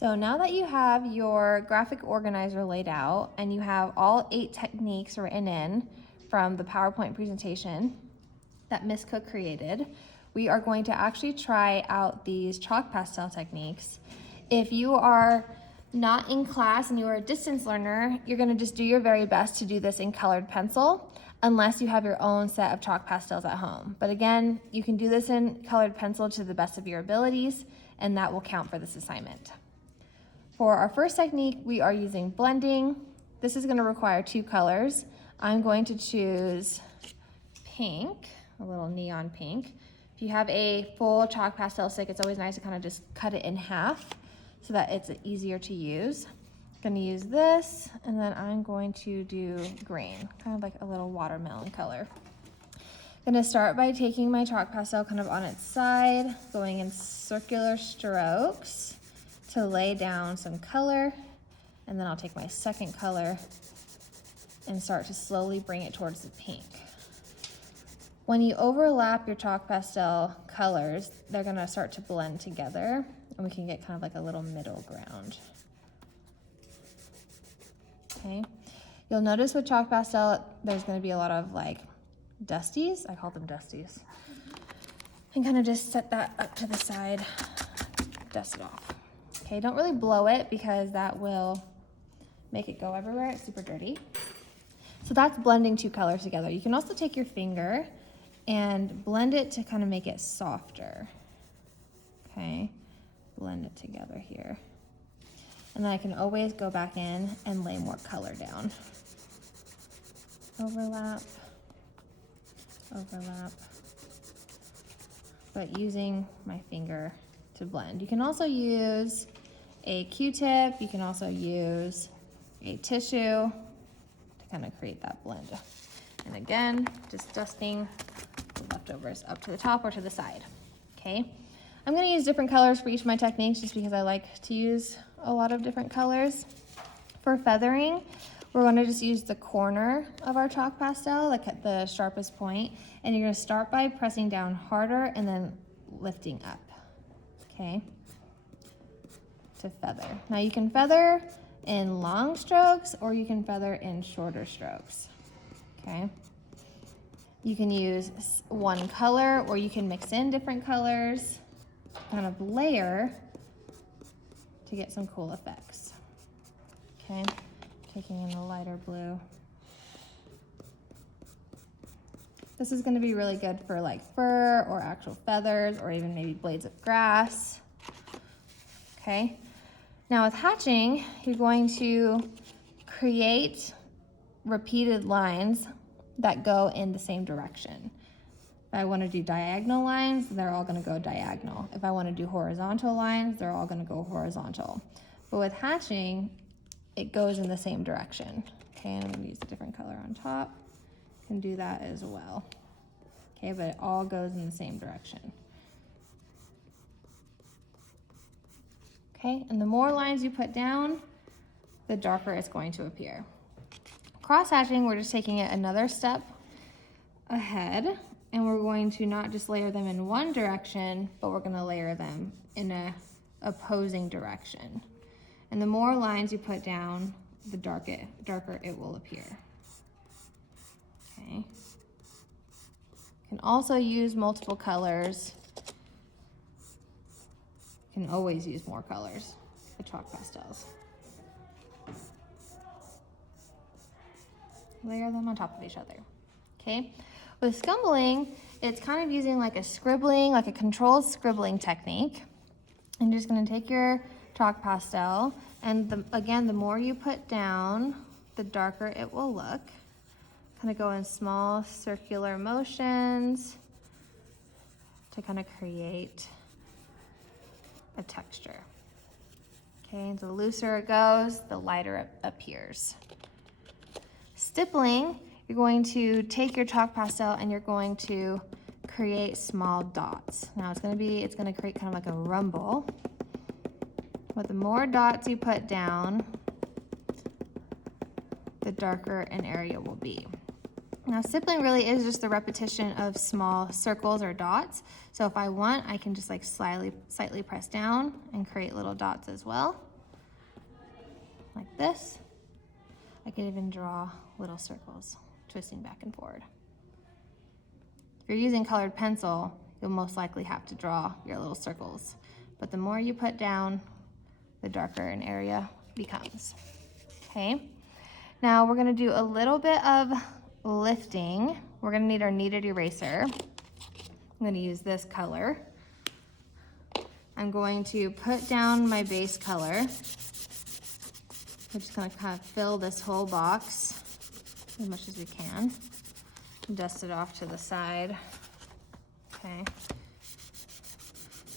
So now that you have your graphic organizer laid out and you have all 8 techniques written in from the PowerPoint presentation that Miss Cook created, we are going to actually try out these chalk pastel techniques. If you are not in class and you are a distance learner, you're gonna just do your very best to do this in colored pencil, unless you have your own set of chalk pastels at home. But again, you can do this in colored pencil to the best of your abilities, and that will count for this assignment. For our first technique, we are using blending. This is gonna require 2 colors. I'm going to choose pink, a little neon pink. If you have a full chalk pastel stick, it's always nice to kind of just cut it in half so that it's easier to use. I'm gonna use this, and then I'm going to do green, kind of like a little watermelon color. I'm gonna start by taking my chalk pastel kind of on its side, going in circular strokes to lay down some color, and then I'll take my second color and start to slowly bring it towards the pink. When you overlap your chalk pastel colors, they're gonna start to blend together, and we can get kind of like a little middle ground. Okay, you'll notice with chalk pastel, there's gonna be a lot of like dusties, I call them dusties, and kind of just set that up to the side, dust it off. Okay, don't really blow it because that will make it go everywhere. It's super dirty. So that's blending 2 colors together. You can also take your finger and blend it to kind of make it softer. Okay, blend it together here. And then I can always go back in and lay more color down. Overlap, overlap, but using my finger to blend. You can also use a Q-tip, you can also use a tissue to kind of create that blend. And again, just dusting the leftovers up to the top or to the side, okay? I'm gonna use different colors for each of my techniques just because I like to use a lot of different colors. For feathering, we're gonna just use the corner of our chalk pastel, like at the sharpest point, and you're gonna start by pressing down harder and then lifting up, okay? To feather. Now you can feather in long strokes or you can feather in shorter strokes, okay? You can use one color or you can mix in different colors, kind of layer to get some cool effects, okay? Taking in the lighter blue. This is gonna be really good for like fur or actual feathers or even maybe blades of grass, okay? Now with hatching, you're going to create repeated lines that go in the same direction. If I want to do diagonal lines, they're all going to go diagonal. If I want to do horizontal lines, they're all going to go horizontal. But with hatching, it goes in the same direction. Okay, and I'm going to use a different color on top. You can do that as well. Okay, but it all goes in the same direction. Okay, and the more lines you put down, the darker it's going to appear. Cross hatching, we're just taking it another step ahead, and we're going to not just layer them in one direction, but we're gonna layer them in a opposing direction. And the more lines you put down, the darker it will appear. Okay. You can also use multiple colors. You can always use more colors, the chalk pastels. Layer them on top of each other, okay? With scumbling, it's kind of using like a scribbling, like a controlled scribbling technique. And you're just gonna take your chalk pastel, and again, the more you put down, the darker it will look. Kind of go in small circular motions to kind of create a texture. Okay, and the looser it goes, the lighter it appears. Stippling, you're going to take your chalk pastel and you're going to create small dots. Now it's gonna create kind of like a rumble. But the more dots you put down, the darker an area will be. Now stippling really is just the repetition of small circles or dots. So if I want, I can just like slightly press down and create little dots as well. like this. I could even draw little circles, twisting back and forward. If you're using colored pencil, you'll most likely have to draw your little circles. But the more you put down, the darker an area becomes. Okay, now we're gonna do a little bit of lifting. We're gonna need our kneaded eraser. I'm gonna use this color. I'm going to put down my base color. We're just gonna kind of fill this whole box as much as we can. Dust it off to the side. Okay.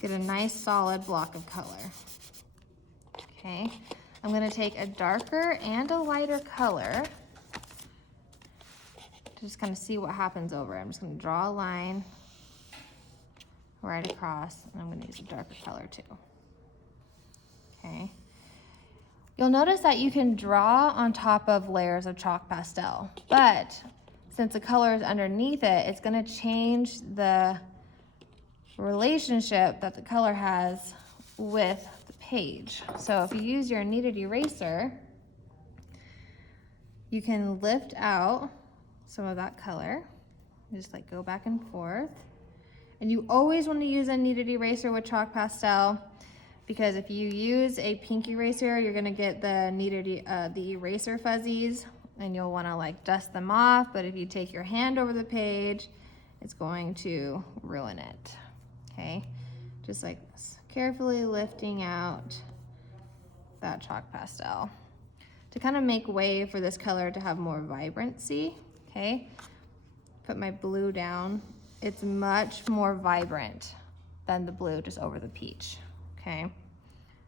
Get a nice solid block of color. Okay. I'm gonna take a darker and a lighter color to just kind of see what happens over it. I'm just gonna draw a line right across, and I'm gonna use a darker color too. Okay. You'll notice that you can draw on top of layers of chalk pastel, but since the color is underneath it, it's gonna change the relationship that the color has with the page. So if you use your kneaded eraser, you can lift out some of that color, just like go back and forth. And you always want to use a kneaded eraser with chalk pastel, because if you use a pink eraser, you're gonna get the the eraser fuzzies, and you'll wanna like dust them off, but if you take your hand over the page, it's going to ruin it, okay? Just like this, carefully lifting out that chalk pastel to kind of make way for this color to have more vibrancy, okay? Put my blue down. It's much more vibrant than the blue just over the peach, okay?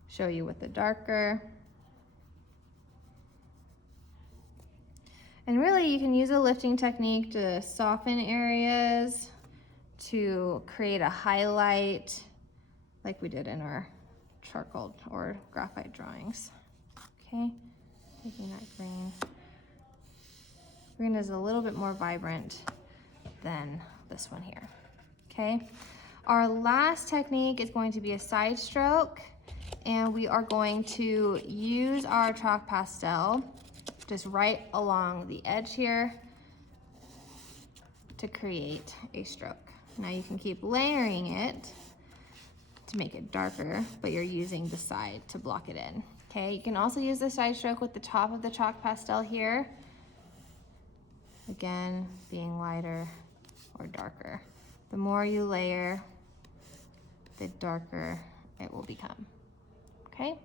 Show you with the darker. And really you can use a lifting technique to soften areas, to create a highlight like we did in our charcoal or graphite drawings, okay? Taking that green. Green is a little bit more vibrant than this one here, okay? Our last technique is going to be a side stroke, and we are going to use our chalk pastel just right along the edge here to create a stroke. Now you can keep layering it to make it darker, but you're using the side to block it in, okay? You can also use the side stroke with the top of the chalk pastel here. Again, being lighter or darker. The more you layer, the darker it will become, okay?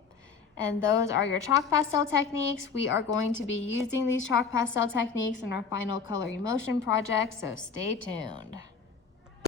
And those are your chalk pastel techniques. We are going to be using these chalk pastel techniques in our final color emulsion project, so stay tuned.